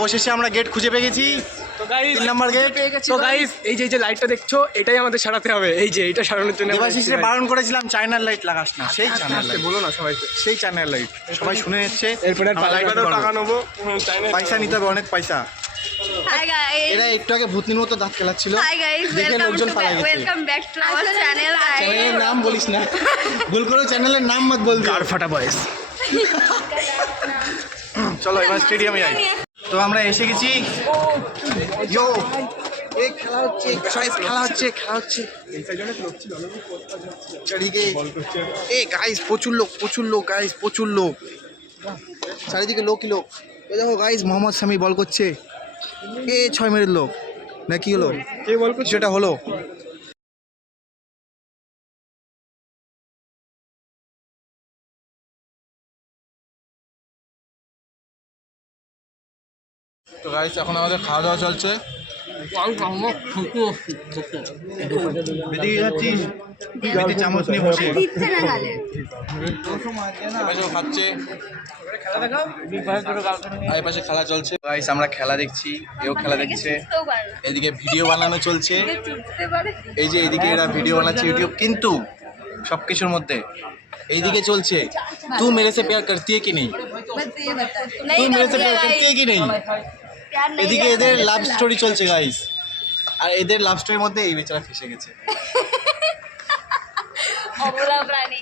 অবশেষে আমরা গেট খুঁজে পেয়ে গেছি। তো গাইস 3 নাম্বার গেট। তো গাইস এই যে লাইটটা দেখছো এটাই আমাদের সারাতে হবে। এই যে এটা সারানোর জন্য দেবাশিসকে বারণ করেছিলাম চায়নার লাইট লাগাস না, সেই চায়নার লাইট বলো না সবাইকে। সেই চায়নার লাইট সবাই শুনে যাচ্ছে। এরপরে টাকা নেবো পয়সা নিতে হবে, অনেক পয়সা। Hi guys. এরা একটু আগে ভূতনির মতো দাঁত খেলাচ্ছিল, Hi guys. দেখে লোকজন পালা গেছে। Welcome back to our channel. চ্যানেলের নাম বলিস না, ভুল করে চ্যানেলের নাম মত বল দিও। ফাটা বয়স। চলো এবার স্টেডিয়ামে যাই। তো আমরা এসে গেছি। ইয়ো এই খেলা হচ্ছে, গাইস খেলা হচ্ছে, খেলা হচ্ছে চারিদিকে। এই গাইস প্রচুর লোক গাইস, প্রচুর লোক, চারিদিকে লোকই লোক। এই দেখো গাইস মোহাম্মদ শামি বল করছে। এ 6 মিনিট লোক না কি হলো, কে বল করছে? সেটা হলো। তো গাইস এখন আমাদের খাওয়া দাওয়া চলছে। বেরিয়ে যাচ্ছিস বেরিয়ে চামচ নিয়ে বসে দিচ্ছে না গালে। এপাশেও খাচ্ছে, আর এপাশে খেলা চলছে। গাইস আমরা খেলা দেখছি, এও খেলা দেখছে, এদিকে ভিডিও বানানো চলছে। এই যে এইদিকে এরা ভিডিও বানাচ্ছে ইউটিউব, কিন্তু সব কিছুর মধ্যে এইদিকে চলছে তু মেরে সে প্যার করতি है कि नहीं, তু মেরে সে প্যার করতি है कि नहीं। এদিকে এদের লাভ স্টোরি চলছে গাইস, আর এদের লাভ স্টোরির মধ্যে এই বেচারা ফেসে গেছে। অবলা প্রাণী।